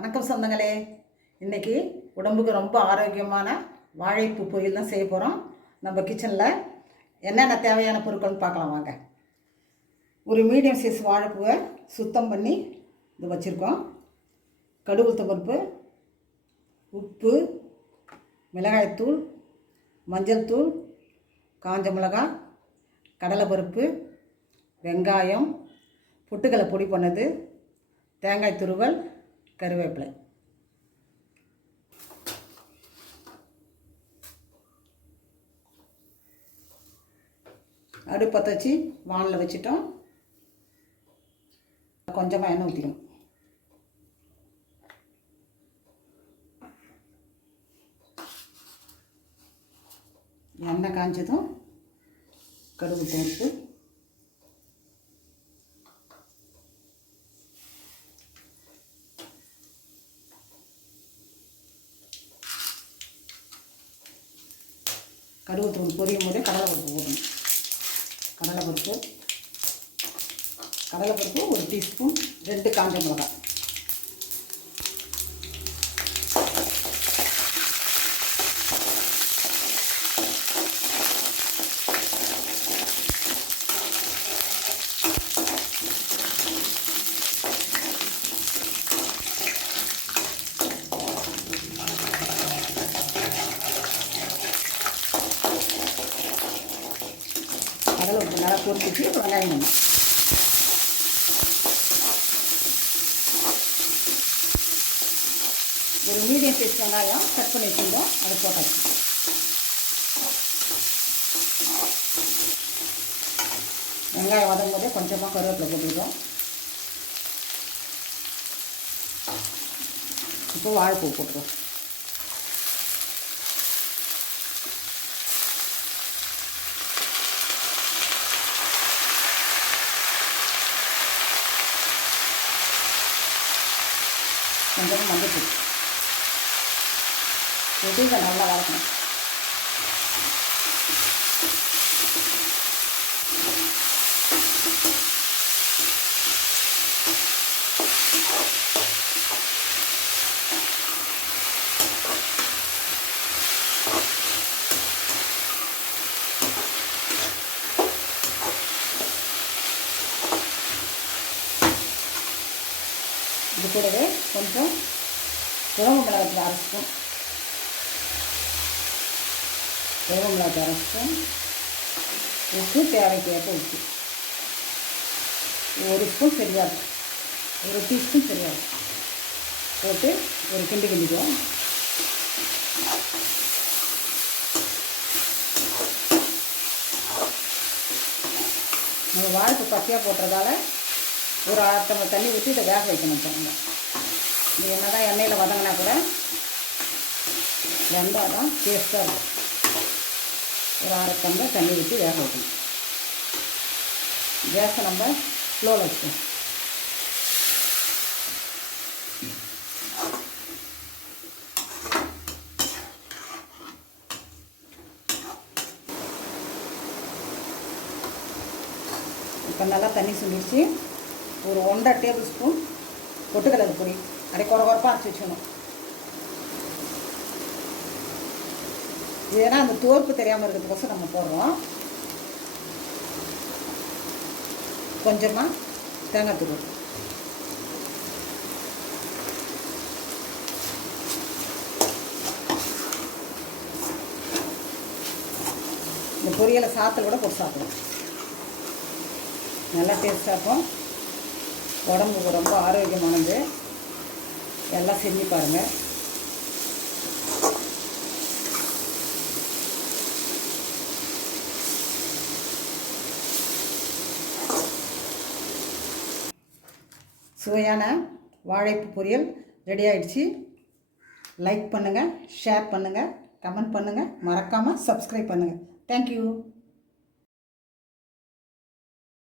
வணக்கம் சொந்தங்களே. இன்றைக்கி உடம்புக்கு ரொம்ப ஆரோக்கியமான வாழைப்பூ பொரியல் தான் செய்ய போகிறோம். நம்ம கிச்சனில் என்னென்ன தேவையான பொருட்கள்னு பார்க்கலாம் வாங்க. ஒரு மீடியம் சைஸ் வாழைப்பூவை சுத்தம் பண்ணி இது வச்சுருக்கோம். கடுகு உளுத்தம் பருப்பு, உப்பு, மிளகாய்த்தூள், மஞ்சள் தூள், காஞ்ச மிளகாய், கடலைப்பருப்பு, வெங்காயம், பொட்டுக்கடலை பொடி பண்ணது, தேங்காய் துருவல், கருவேப்பிலை. அடுப்பு பற்ற வச்சு வானலில் வச்சுட்டோம். கொஞ்சமாக எண்ணெய் ஊற்றிக்கணும். எண்ணெய் காஞ்சதும் கடுகு பருப்பு, கடுகு தூள் பொரியும் போது கடலைப்பருப்பு போடணும். கடலைப்பருப்பு 1 டீஸ்பூன், 2 காஞ்ச மிளகாய். கடலை நல்லா பொரிச்சிட்டு வெங்காயம் வேணும். ஒரு மீடியம் சைஸ் வெங்காயம் கட் பண்ணி வச்சுருந்தோம், அதை போட்டாச்சு. வெங்காயம் வதங்கும் போதே கொஞ்சமாக கருவேப்பிலை போட்டுவிட்டோம். இப்போ வாழைப்பூ போட்டுருவோம். கொஞ்சம் மஞ்சள் போட்டு இதை நல்லா வதக்கணும். இது கூடவே கொஞ்சம் குழம்பு மிளகாய் 1/2 ஸ்பூன், குழம்பு மிளகாய் 1/2 ஸ்பூன், உப்பு தேவைக்கேற்ப உப்பு 1 ஸ்பூன் சரியாக இருக்கும், 1 டீஸ்பூன் சரியாக இருக்கும் போட்டு ஒரு கிண்டிக்குவோம். நம்ம வாழைப்பூ பச்சையாக போட்டுறதால ஒரு 1/2 டம்ளர் தண்ணி ஊற்றி இதை வேக வைக்கணும். பாருங்க, இது என்ன தான் எண்ணெயில் வதங்கினா கூட வெந்தால் தான் டேஸ்ட்டாக இருக்கும். ஒரு 1/2 டம்ளர் தண்ணி ஊற்றி வேக வைக்கணும். கேஸை நம்ம ஸ்லோவில் வச்சுக்கணும். இப்போ நல்லா தண்ணி சுண்டிச்சு ஒரு 1/2 டேபிள் ஸ்பூன் பொட்டுக்கடலை பொடி அப்படியே குறப்பாக அரைச்சி வச்சுக்கணும். ஏன்னா அந்த தோற்பு தெரியாமல் இருக்கிறதுக்கோசம் நம்ம போடுறோம். கொஞ்சமாக தேங்காய் துருவல், இந்த பொரியலை சாத்தில் கூட போட்டு சாப்பிடுவோம். நல்லா டேஸ்ட்டாக இருக்கும். உடம்புக்கு ரொம்ப ஆரோக்கியமானது. எல்லாம் செஞ்சு பாருங்கள். சுவையான வாழைப்பூ பொரியல் ரெடி ஆகிடுச்சு. லைக் பண்ணுங்கள், ஷேர் பண்ணுங்கள், கமெண்ட் பண்ணுங்கள், மறக்காமல் சப்ஸ்கிரைப் பண்ணுங்கள். தேங்க்யூ.